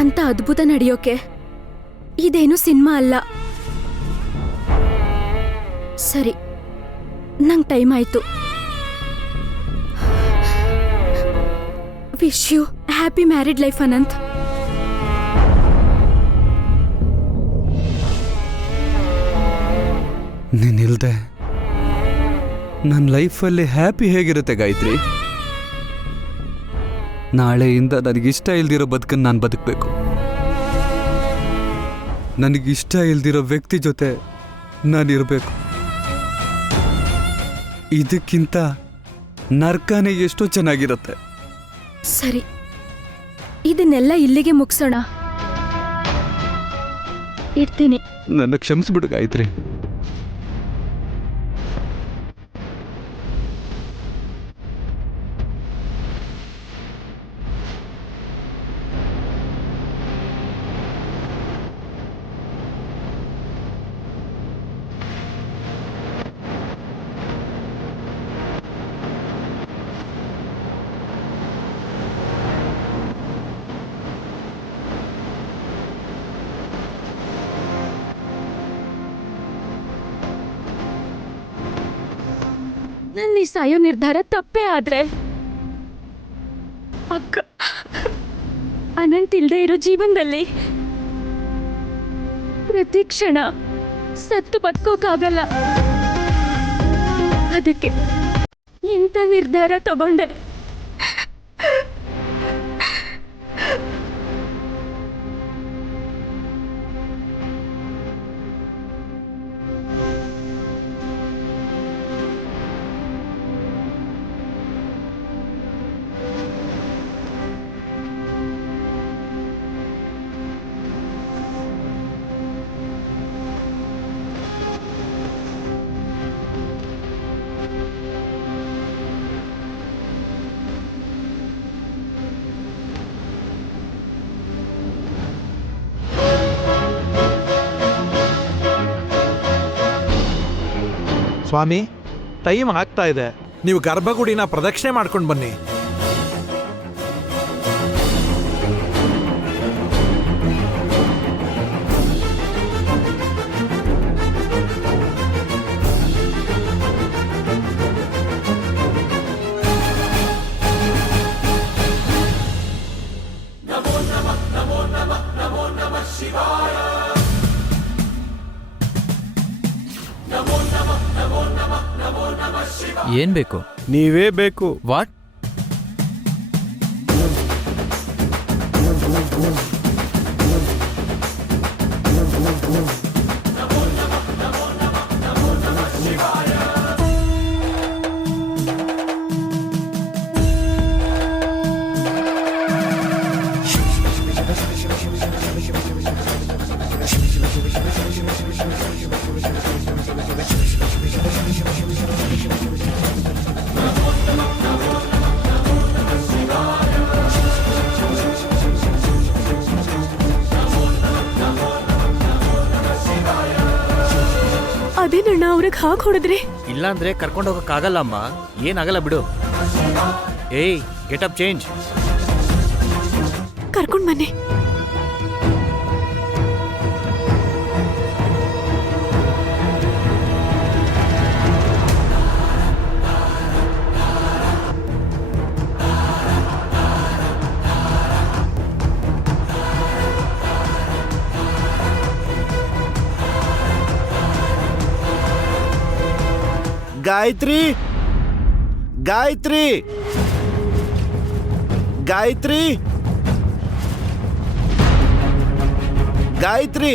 ಅಂತ ಅದ್ಭುತ ನಡೆಯೋಕೆ ಇದೇನು ಸಿನಿಮಾ ಅಲ್ಲ. ಸರಿ, ನಂಗೆ ಟೈಮ್ ಆಯ್ತು. Wish you happy married life Anant. ನೀನಿಲ್ದೆ ನನ್ನ ಲೈಫಲ್ಲಿ ಹ್ಯಾಪಿ ಹೇಗಿರುತ್ತೆ ಗಾಯತ್ರಿ? ನಾಳೆಯಿಂದ ನನಗಿಷ್ಟ ಇಲ್ದಿರೋ ಬದುಕನ್ನು ನಾನು ಬದುಕಬೇಕು. ನನಗಿಷ್ಟ ಇಲ್ದಿರೋ ವ್ಯಕ್ತಿ ಜೊತೆ ನಾನಿರಬೇಕು. ಇದಕ್ಕಿಂತ ನರ್ಕನೇ ಎಷ್ಟೋ ಚೆನ್ನಾಗಿರುತ್ತೆ. ಸರಿ, ಇದನ್ನೆಲ್ಲ ಇಲ್ಲಿಗೆ ಮುಗಿಸೋಣ. ಇರ್ತೀನಿ. ನನ್ನ ಕ್ಷಮಿಸ್ಬಿಡು ಗಾಯತ್ರಿ. ನನ್ನ ಈ ಸಾಯೋ ನಿರ್ಧಾರ ತಪ್ಪೇ ಆದ್ರೆ ಅಕ್ಕ ಅನಂತ್ ಇಲ್ದೇ ಇರೋ ಜೀವನದಲ್ಲಿ ಪ್ರತಿ ಕ್ಷಣ ಸತ್ತು ಬದುಕೋಕ್ಕಾಗಲ್ಲ. ಅದಕ್ಕೆ ಇಂಥ ನಿರ್ಧಾರ ತಗೊಂಡೆ. ಸ್ವಾಮಿ, ಟೈಮ್ ಆಗ್ತಾ ಇದೆ. ನೀವು ಗರ್ಭಗುಡಿನ ಪ್ರದಕ್ಷಿಣೆ ಮಾಡ್ಕೊಂಡು ಬನ್ನಿ. ಏನ್ ಬೇಕು? ನೀವೇ ಬೇಕು. ವಾಟ್? ಅದೇನಣ್ಣ ಅವ್ರಿಗೆ ಹಾಕಿ ಹೊಡೆದ್ರಿ? ಇಲ್ಲಾಂದ್ರೆ ಕರ್ಕೊಂಡು ಹೋಗಕ್ಕಾಗಲ್ಲ ಅಮ್ಮ. ಏನಾಗಲ್ಲ ಬಿಡು. ಏಯ್, ಗೆಟ್ ಅಪ್, ಚೇಂಜ್. ಕರ್ಕೊಂಡ್ ಬನ್ನಿ. ಗಾಯತ್ರಿ, ಗಾಯತ್ರಿ, ಗಾಯತ್ರಿ, ಗಾಯತ್ರಿ,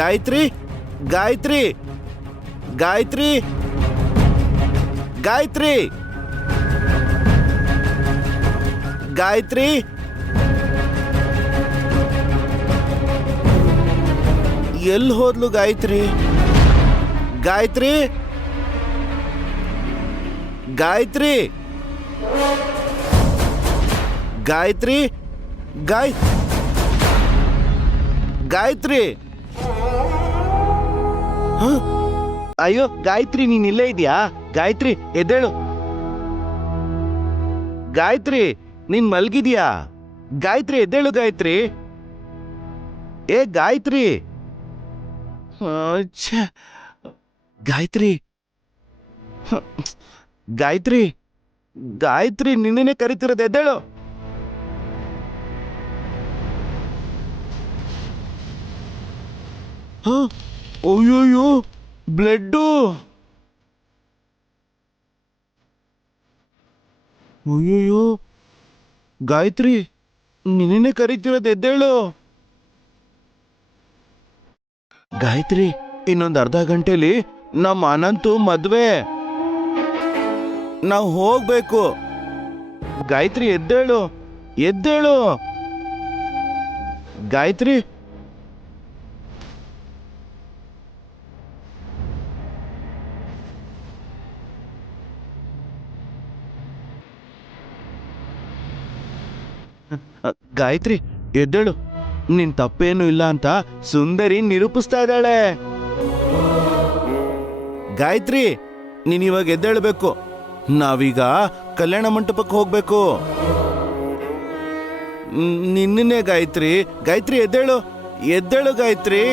ಗಾಯತ್ರಿ, ಗಾಯತ್ರಿ, ಗಾಯತ್ರಿ, ಗಾಯತ್ರಿ, ಗಾಯತ್ರಿ, ಎಲ್ಲಿ ಹೋದ್ಲು ಗಾಯತ್ರಿ? ಗಾಯತ್ರಿ, ಗಾಯತ್ರಿ, ಗಾಯತ್ರಿ, ಗಾಯತ್ರಿ. ಅಯ್ಯೋ ಗಾಯತ್ರಿ, ನೀನ್ ಇಲ್ಲೇ ಇದೆಯಾ? ಗಾಯತ್ರಿ ಎದ್ದೇಳು. ಗಾಯತ್ರಿ, ನೀನ್ ಮಲ್ಗಿದ್ಯಾ? ಗಾಯತ್ರಿ ಎದ್ದೇಳು ಗಾಯತ್ರಿ. ಏ ಗಾಯತ್ರಿ. ಛೆ. ಗಾಯತ್ರಿ ಗಾಯತ್ರಿ ಗಾಯತ್ರಿ ನಿನ್ನೆ ಕರಿತಿರೋದು, ಎದ್ದೇಳು. ಅಯ್ಯೋಯ್ಯೋ ಬ್ಲಡ್ಡು. ಅಯ್ಯೋಯ್ಯೋ ಗಾಯತ್ರಿ ನಿನ್ನೆ ಕರಿತಿರೋದು, ಎದ್ದೇಳು. ಗಾಯತ್ರಿ ಇನ್ನೊಂದು ಅರ್ಧ ಗಂಟೆಲಿ ನಮ್ಮ ಅನಂತು ಮದ್ವೆ, ನಾವು ಹೋಗ್ಬೇಕು. ಗಾಯತ್ರಿ ಎದ್ದೇಳು, ಎದ್ದೇಳು ಗಾಯತ್ರಿ. ಗಾಯತ್ರಿ ಎದ್ದೇಳು, ನಿನ್ ತಪ್ಪೇನು ಇಲ್ಲ ಅಂತ ಸುಂದರಿ ನಿರೂಪಿಸ್ತಾ ಇದ್ದಾಳೆ. ಗಾಯತ್ರಿ ನೀನ್ ಇವಾಗ ಎದ್ದೇಳಬೇಕು. ನಾವೀಗ ಕಲ್ಯಾಣ ಮಂಟಪಕ್ಕೆ ಹೋಗ್ಬೇಕು. ನಿನ್ನೆ ಗಾಯತ್ರಿ. ಗಾಯತ್ರಿ ಎದ್ದೇಳು, ಎದ್ದೇಳು ಗಾಯತ್ರಿ.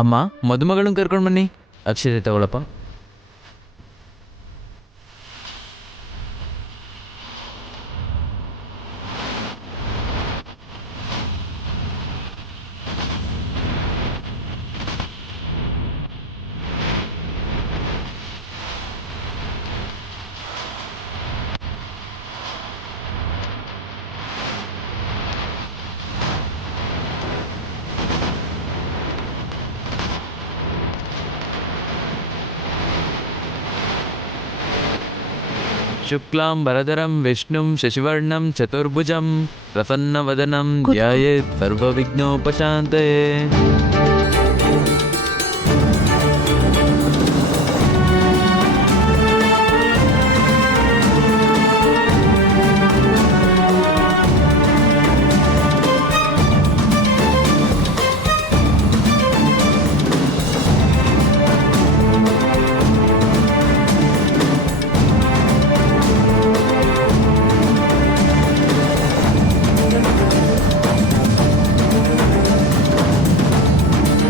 ಅಮ್ಮ, ಮದುಮಗಳನ್ನ ಕರ್ಕೊಂಡು ಬನ್ನಿ. ಅಕ್ಷತೆ ತಗೊಳಪ್ಪ. ಶುಕ್ಲಾಂ ವರದರಂ ವಿಷ್ಣುಂ ಶಶಿವರ್ಣಂ ಚತುರ್ಭುಜಂ ಪ್ರಸನ್ನವದನಂ ಧ್ಯಾಯೇತ್ ಸರ್ವವಿಘ್ನೋಪಶಾಂತಯೇ.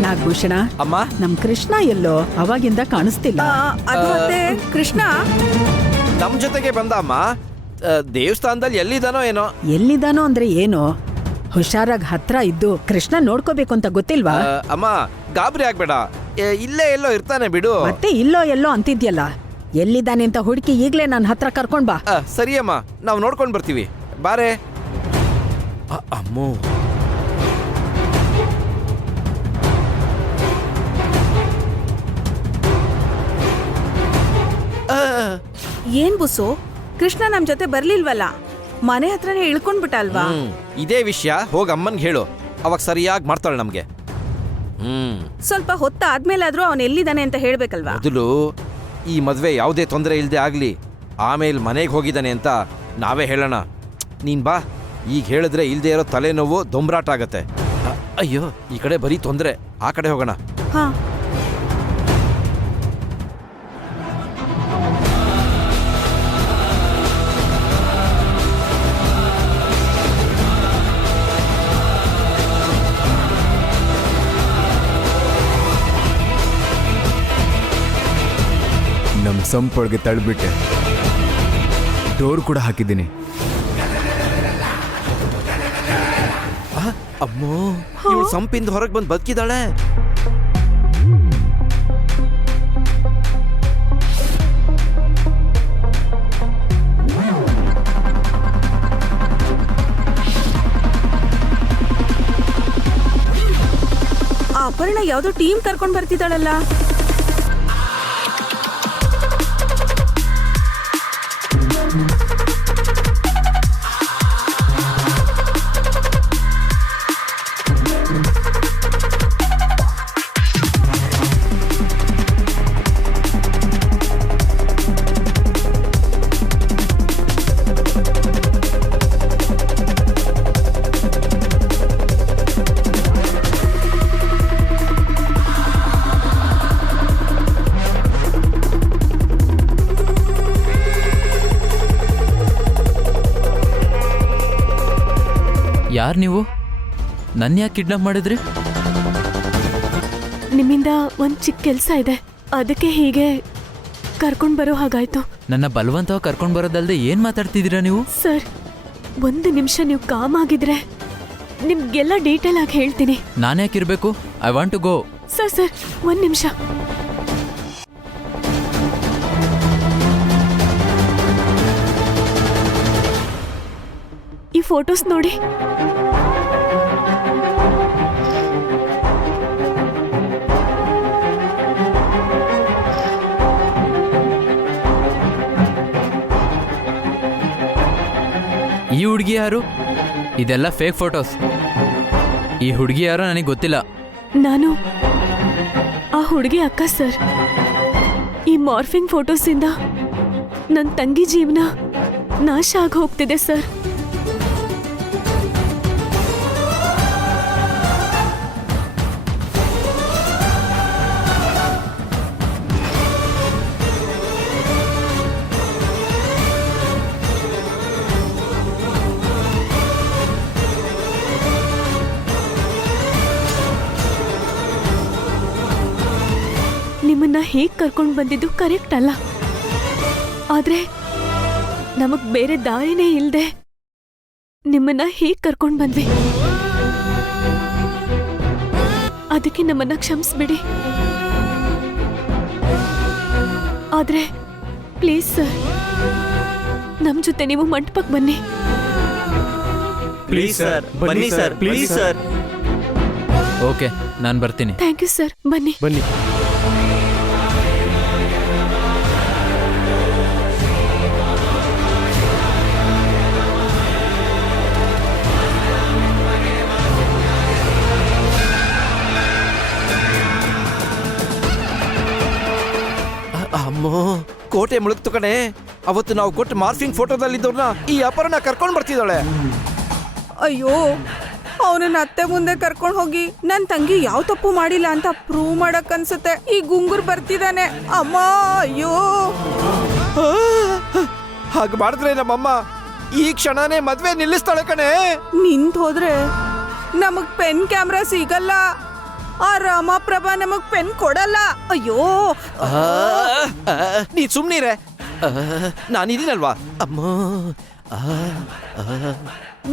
ನಾಗಭೂಷಣ, ಅಮ್ಮ, ನಮ್ ಕೃಷ್ಣ ಎಲ್ಲೋ ಅವಾಗಿಂದ ಕಾಣಿಸ್ತಿಲ್ಲ. ಅದು ಮತ್ತೆ ಕೃಷ್ಣ ನಮ್ ಜೊತೆಗೆ ಬಂದ ಅಮ್ಮ. ದೇವಸ್ಥಾನದಲ್ಲಿ ಎಲ್ಲಿದ್ದಾನೋ ಏನೋ. ಎಲ್ಲಿದಾನೋ ಅಂದ್ರೆ ಏನು? ಹುಷಾರಾಗಿ ಹತ್ರ ಇದ್ದು ಕೃಷ್ಣ ನೋಡ್ಕೋಬೇಕು ಅಂತ ಗೊತ್ತಿಲ್ವಾ? ಅಮ್ಮ ಗಾಬರಿ ಆಗ್ಬೇಡ, ಇಲ್ಲೇ ಎಲ್ಲೋ ಇರ್ತಾನೆ ಬಿಡು. ಮತ್ತೆ ಇಲ್ಲೋ ಎಲ್ಲೋ ಅಂತಿದ್ಯಲ್ಲ, ಎಲ್ಲಿದ್ದಾನೆ ಅಂತ ಹುಡುಕಿ ಈಗ್ಲೇ ನನ್ನ ಹತ್ರ ಕರ್ಕೊಂಡ್ ಬಾ. ಸರಿ ಅಮ್ಮ, ನಾವು ನೋಡ್ಕೊಂಡು ಬರ್ತೀವಿ. ಬಾರೆ. ಅಮ್ಮೋ, ಏನ್ ಬುಸು, ಕೃಷ್ಣ ನಮ್ ಜೊತೆ ಬರ್ಲಿಲ್ವಲ್ಲ, ಮನೆ ಹತ್ರನೇ ಇಳ್ಕೊಂಡ್ಬಿಟ್ಟಲ್ವಾ? ಇದೇ ವಿಷಯ ಹೋಗ ಅಮ್ಮನ್ಗೆ ಹೇಳು, ಅವಾಗ ಸರಿಯಾಗಿ ಮಾಡ್ತಾಳೆ ನಮ್ಗೆ. ಸ್ವಲ್ಪ ಹೊತ್ತಾದ್ಮೇಲಾದ್ರೂ ಅವನ್ ಎಲ್ಲಿದ್ದಾನೆ ಅಂತ ಹೇಳ್ಬೇಕಲ್ವಾ? ಮೊದಲು ಈ ಮದ್ವೆ ಯಾವುದೇ ತೊಂದರೆ ಇಲ್ಲದೆ ಆಗ್ಲಿ, ಆಮೇಲೆ ಮನೆಗೆ ಹೋಗಿದ್ದಾನೆ ಅಂತ ನಾವೇ ಹೇಳೋಣ. ನೀನ್ ಬಾ, ಈಗ ಹೇಳಿದ್ರೆ ಇಲ್ದೇ ಇರೋ ತಲೆನೋವು ದೊಂಬರಾಟ ಆಗತ್ತೆ. ಅಯ್ಯೋ, ಈ ಕಡೆ ಬರೀ ತೊಂದರೆ, ಆ ಕಡೆ ಹೋಗೋಣ. ಹಾ, ನಮ್ಮ ಸಂಪೊಳಗೆ ತಳ್ಳಿಬಿಟ್ಟೆ. ಡೋರ್ ಕೂಡ ಹಾಕಿದ್ದೀನಿ. ಅಮ್ಮೋ, ಇವಳು ಸಂಪಿಂದ ಹೊರಗೆ ಬಂದು ಬದುಕಿದಾಳೆ. ಅಪರ್ಣ ಯಾವ್ದೋ ಟೀಮ್ ಕರ್ಕೊಂಡ್ ಬರ್ತಿದ್ದಾಳಲ್ಲ. ಯಾರು ನೀವು? ನನ್ನ ಯಾಕೆ ಕಿಡ್ನಾಪ್ ಮಾಡಿದ್ರಿ? ನಿಮ್ಮಿಂದ ಒಂದ್ ಚಿಕ್ಕ ಕೆಲ್ಸ ಇದೆ, ಅದಕ್ಕೆ ಹೀಗೆ ಕರ್ಕೊಂಡ್ ಬರೋ ಹಾಗಾಯ್ತು. ನನ್ನ ಬಲವಂತವಾಗಿ ಕರ್ಕೊಂಡು ಬರೋದಲ್ದೆ ಏನು ಮಾತಾಡ್ತಿದ್ದೀರಾ ನೀವು? ಸರ್, ಒಂದು ನಿಮಿಷ ನೀವು ಕಾಮ್ ಆಗಿದ್ರೆ ನಿಮ್ಗೆಲ್ಲ ಡೀಟೇಲ್ ಆಗಿ ಹೇಳ್ತೀನಿ. ನಾನು ಯಾಕೆ ಇರಬೇಕು? I want to go. Sir ಒಂದ್ ನಿಮಿಷ. ಈ ಫೋಟೋಸ್ ನೋಡಿ. ಈ ಹುಡುಗಿ ಯಾರು? ಇದೆಲ್ಲ ಫೇಕ್ ಫೋಟೋಸ್. ಈ ಹುಡುಗಿ ಯಾರೋ ನನಗೆ ಗೊತ್ತಿಲ್ಲ. ನಾನು ಆ ಹುಡುಗಿ ಅಕ್ಕ ಸರ್. ಈ ಮಾರ್ಫಿಂಗ್ ಫೋಟೋಸಿಂದ ನನ್ನ ತಂಗಿ ಜೀವನ ನಾಶ ಆಗಿ ಹೋಗ್ತಿದೆ ಸರ್. ನಿಮ್ಮನ್ನ ಹೇಗ್ ಕರ್ಕೊಂಡು ಬಂದಿದ್ದು ಕರೆಕ್ಟ್ ಅಲ್ಲ, ಆದ್ರೆ ನಮಗ್ ಬೇರೆ ದಾರಿನೇ ಇಲ್ದೆ ನಿಮ್ಮನ್ನ ಹೇಗ್ ಕರ್ಕೊಂಡು ಬಂದ್ವಿ. ಅದಕ್ಕೆ ನಮ್ಮನ್ನ ಕ್ಷಮಿಸ್ಬಿಡಿ. ಆದ್ರೆ ಪ್ಲೀಸ್ ಸರ್, ನಮ್ ಜೊತೆ ನೀವು ಮಂಟಪಕ್ಕೆ ಬನ್ನಿ. ಪ್ಲೀಸ್ ಸರ್, ಬನ್ನಿ ಸರ್, ಪ್ಲೀಸ್ ಸರ್. ಓಕೆ, ನಾನು ಬರ್ತೀನಿ. ಥ್ಯಾಂಕ್ ಯು ಸರ್, ಬನ್ನಿ. ಬನ್ನಿ. ಅಮ್ಮೋ, ಕೋಟೆ ಮುಳುಗ್ತು ಕಣೆ. ಅವತ್ತು ನಾವು ಕೊಟ್ಟು ಮಾರ್ಫಿಂಗ್ ಫೋಟೋದಲ್ಲಿದ್ದವ್ರನ್ನ ಈ ಅಪರ್ಣ ಕರ್ಕೊಂಡು ಬರ್ತಿದ್ದಾಳೆ. ಅಯ್ಯೋ, ಅವನನ್ನ ಅತ್ತೆ ಮುಂದೆ ಕರ್ಕೊಂಡು ಹೋಗಿ ನನ್ ತಂಗಿ ಯಾವ ತಪ್ಪು ಮಾಡಿಲ್ಲ ಅಂತ ಪ್ರೂವ್ ಮಾಡಕ್ ಅನ್ಸುತ್ತೆ. ಈ ಗುಂಗುರ್ ಬರ್ತಿದ್ದಾನೆ. ಅಮ್ಮ, ಅಯ್ಯೋ, ಹಾಗೆ ಮಾಡಿದ್ರೆ ನಮ್ಮಮ್ಮ ಈ ಕ್ಷಣನೇ ಮದ್ವೆ ನಿಲ್ಲಿಸ್ತಾಳೆ ಕಣೆ. ನಿಂತ್ ಹೋದ್ರೆ ನಮಗ್ ಪೆನ್ ಕ್ಯಾಮ್ರಾ ಸಿಗಲ್ಲ. ಆ ರಾಮಪ್ರಭಾ ನಮಗ್ ಪೆನ್ ಕೊಡಲ್ಲ. ಅಯ್ಯೋ, ನೀ ಸುಮ್ನಿರೆ, ನಾನಿದ್ದೀನಲ್ವಾ. ಅಮ್ಮ,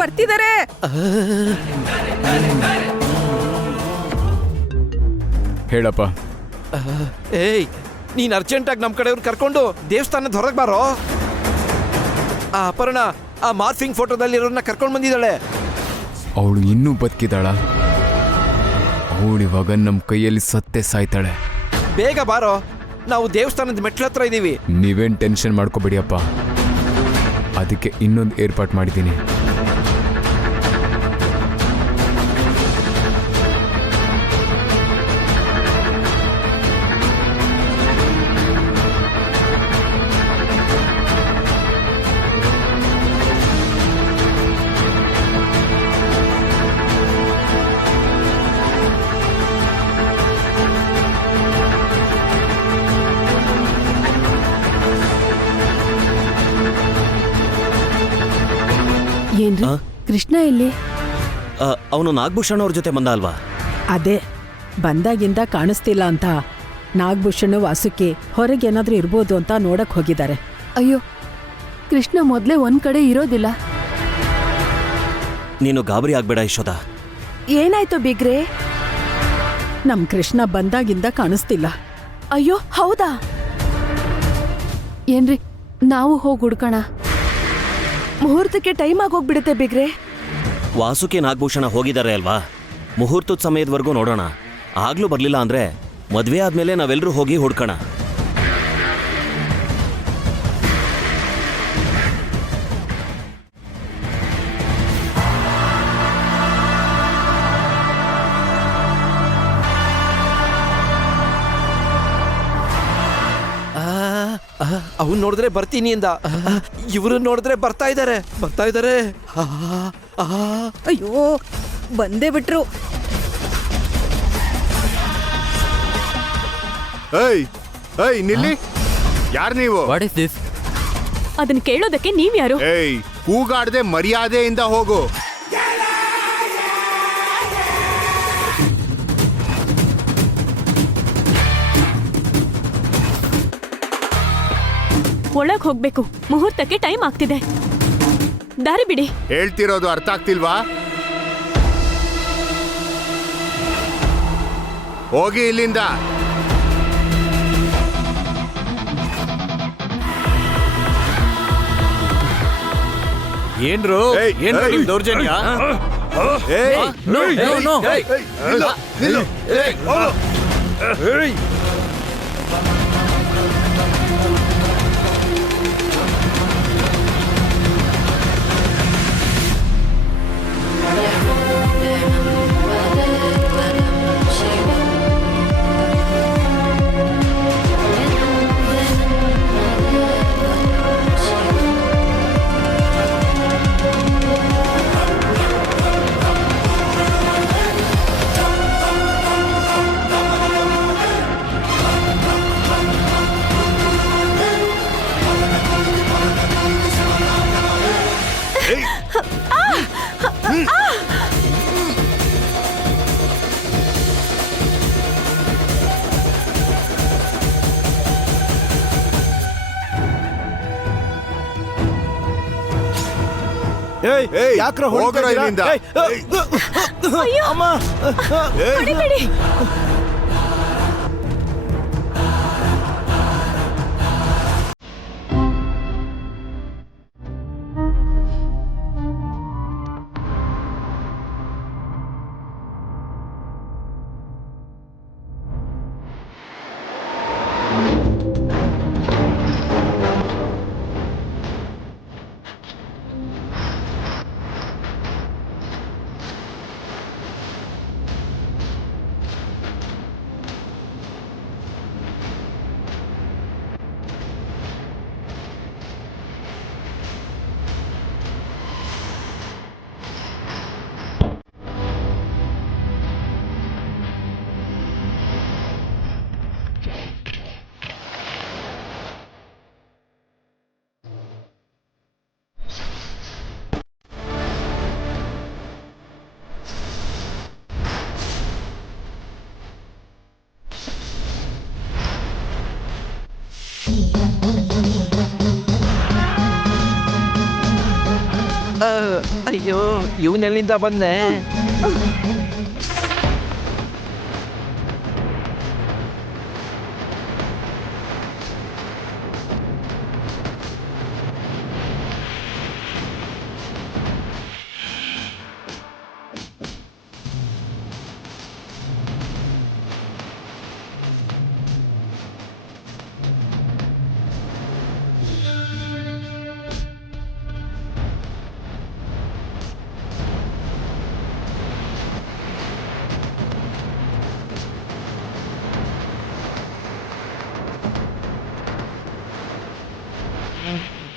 ಬರ್ತಿದಾರೆ. ಹೇಳಪ್ಪ. ಏಯ್, ನೀನ್ ಅರ್ಜೆಂಟಾಗಿ ನಮ್ಮ ಕಡೆಯವ್ರು ಕರ್ಕೊಂಡು ದೇವಸ್ಥಾನದ ಹೊರಗೆ ಬಾರೋ. ಆ ಅಪರ್ಣ ಆ ಮಾರ್ಫಿಂಗ್ ಫೋಟೋದಲ್ಲಿರೋನ್ನ ಕರ್ಕೊಂಡು ಬಂದಿದ್ದಾಳೆ. ಅವಳು ಇನ್ನೂ ಬದುಕಿದಾಳ? ಅವಳು ಇವಾಗ ನಮ್ಮ ಕೈಯಲ್ಲಿ ಸತ್ತೆ ಸಾಯ್ತಾಳೆ. ಬೇಗ ಬಾರೋ, ನಾವು ದೇವಸ್ಥಾನದ ಮೆಟ್ಲ ಹತ್ರ ಇದ್ದೀವಿ. ನೀವೇನು ಟೆನ್ಷನ್ ಮಾಡ್ಕೋಬೇಡಿಯಪ್ಪ, ಅದಕ್ಕೆ ಇನ್ನೊಂದು ಏರ್ಪಾಟ್ ಮಾಡಿದ್ದೀನಿ. ಏನ್ರಿ ಕೃಷ್ಣ ಇಲ್ಲಿ? ಅವನು ನಾಗಭೂಷಣ್ ಅವ್ರ ಜೊತೆ ಬಂದ ಅಲ್ವಾ? ಅದೇ ಬಂದಾಗಿಂದ ಕಾಣಿಸ್ತಿಲ್ಲ ಅಂತ ನಾಗಭೂಷಣ್ ವಾಸುಕಿ ಹೊರಗೇನಾದ್ರೂ ಇರ್ಬೋದು ಅಂತ ನೋಡಕ್ ಹೋಗಿದ್ದಾರೆ. ಅಯ್ಯೋ, ಕೃಷ್ಣ ಮೊದ್ಲೇ ಒಂದ್ ಕಡೆ ಇರೋದಿಲ್ಲ. ನೀನು ಗಾಬರಿ ಆಗ್ಬೇಡ ಯಶೋದ. ಏನಾಯ್ತು ಬಿಗ್ರೆ? ನಮ್ ಕೃಷ್ಣ ಬಂದಾಗಿಂದ ಕಾಣಿಸ್ತಿಲ್ಲ. ಅಯ್ಯೋ, ಹೌದಾ? ಏನ್ರಿ, ನಾವು ಹೋಗಿ ಹುಡ್ಕೋಣ. ಮುಹೂರ್ತಕ್ಕೆ ಟೈಮ್ ಆಗೋಗ್ಬಿಡುತ್ತೆ ಬಿಗ್ರೆ. ವಾಸುಕಿ ನಾಗಭೂಷಣ ಹೋಗಿದ್ದಾರೆ ಅಲ್ವಾ? ಮುಹೂರ್ತದ ಸಮಯದವರೆಗೂ ನೋಡೋಣ. ಆಗ್ಲೂ ಬರ್ಲಿಲ್ಲ ಅಂದ್ರೆ ಮದ್ವೆ ಆದ್ಮೇಲೆ ನಾವೆಲ್ಲರೂ ಹೋಗಿ ಹುಡ್ಕೋಣ. ಅವನ್ ನೋಡಿದ್ರೆ ಬರ್ತೀನಿ ಅಂದ, ಇವರು ನೋಡಿದ್ರೆ ಬರ್ತಾ ಇದ್ದಾರೆ. ಅಯ್ಯೋ ಬಂದೇ ಬಿಟ್ರು. ಏಯ್ ನಿಲ್ಲಿ, ಯಾರು ನೀವು? What is this? ಅದನ್ನ ಕೇಳೋದಕ್ಕೆ ನೀವ್ಯಾರು? ಏಯ್ ಕೂಗಾಡದೆ ಮರ್ಯಾದೆಯಿಂದ ಹೋಗು. ಒಳಗ್ ಹೋಗ್ಬೇಕು, ಮುಹೂರ್ತಕ್ಕೆ ಟೈಮ್ ಆಗ್ತಿದೆ. ದಾರಿ ಬಿಡಿ. ಹೇಳ್ತಿರೋದು ಅರ್ಥ ಆಗ್ತಿಲ್ವಾ? ಹೋಗಿ ಇಲ್ಲಿಂದ. ಏನ್ರು ನಿಮ್ ದೌರ್ಜನ್ಯ? ಯಾಕ್ರ ಹೋಗ್ರ ಇಲ್ಲಿಂದ? ಹೊಡಿಬೇಡಿ. ಅಯ್ಯೋ, ಇವನೆಲ್ಲಿಂದ ಬಂದೆ?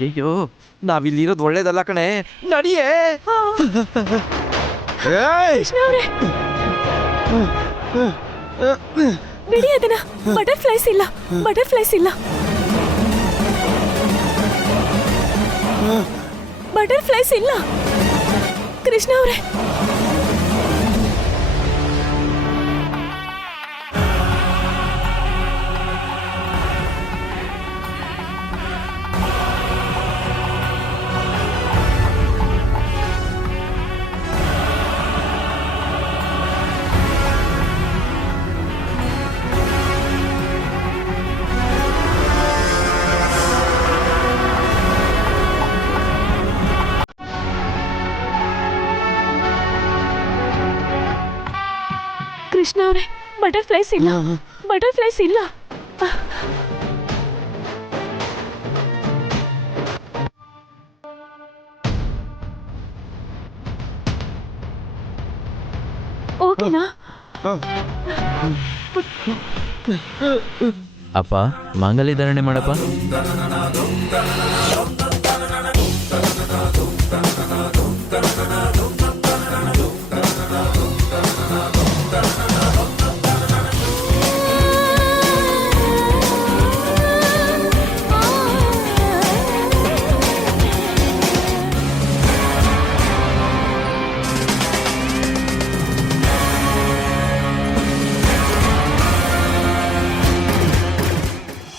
ಅಯ್ಯೋ, ನಾವಿಲ್ಲಿರೋದು ಒಳ್ಳೇದಲ್ಲ ಕಣೆ, ನಡಿಯೇ. ಬಿಡಿ ಅದನ್ನ. ಬಟರ್ಫ್ಲೈಸ್ ಇಲ್ಲ. ಬಟರ್ಫ್ಲೈಸ್ ಇಲ್ಲ ಕೃಷ್ಣ ಅವರೇ. ಕೃಷ್ಣ ಅವರೇ, ಬಟರ್ಫ್ಲೈಸ್ ಇಲ್ಲ ಬಟರ್ಫ್ಲೈಸ್ ಇಲ್ಲ ಓಕೆನಾ? ಅಪ್ಪ ಮಾಂಗಲ್ಯ ಧಾರಣೆ ಮಾಡಪ್ಪ.